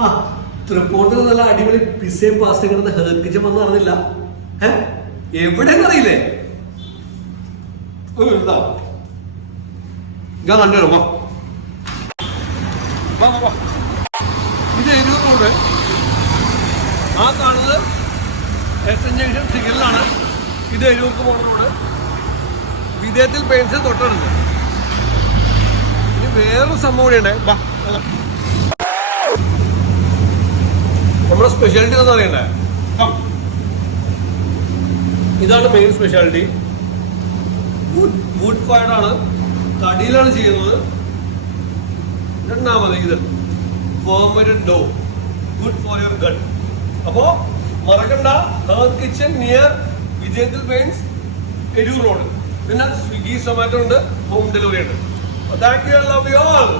ആ തൃപ്പൂണിത്തുറ നല്ല അടിപൊളി പിസയും പാസ്റ്റയും കിടന്ന് ഹേർട്ട് കിച്ചൻ വന്ന് അറിഞ്ഞില്ല. എവിടെയെന്ന് അറിയില്ലേ? ഞാൻ കണ്ടോ. ഇത് എരൂർ റോഡ്. ആ കാണുന്നത് എസ്.എൻ. ജംഗ്ഷൻ സിഗ്നലാണ്. ഇത് എരൂർക്ക് പോകുന്ന റോഡ്. വിദേത്തിൽ പെയിൻസ് തൊട്ടടുത്ത്. ഇനി വേറൊരു സംഭവം കൂടി ഉണ്ട്. നമ്മുടെ സ്പെഷ്യാലിറ്റി എന്ന് പറയണ്ടേ, ഇതാണ് മെയിൻ സ്പെഷ്യാലിറ്റി. വുഡ് ഫയർഡ് ആണ്, തടിയിലാണ് ചെയ്യുന്നത്. രണ്ടാമത് ഇത് permanent dough, good for your gut. അപ്പോ മറക്കണ്ട, ഹേർട്ട് കിച്ചൻ നിയർ വിജയത്തിൽ പെയിൻസ്, എരൂർ റോഡ്. പിന്നെ സ്വിഗ്ഗി, സൊമാറ്റോ ഉണ്ട്, ഹോം ഡെലിവറി ഉണ്ട്. Thank you, love you all.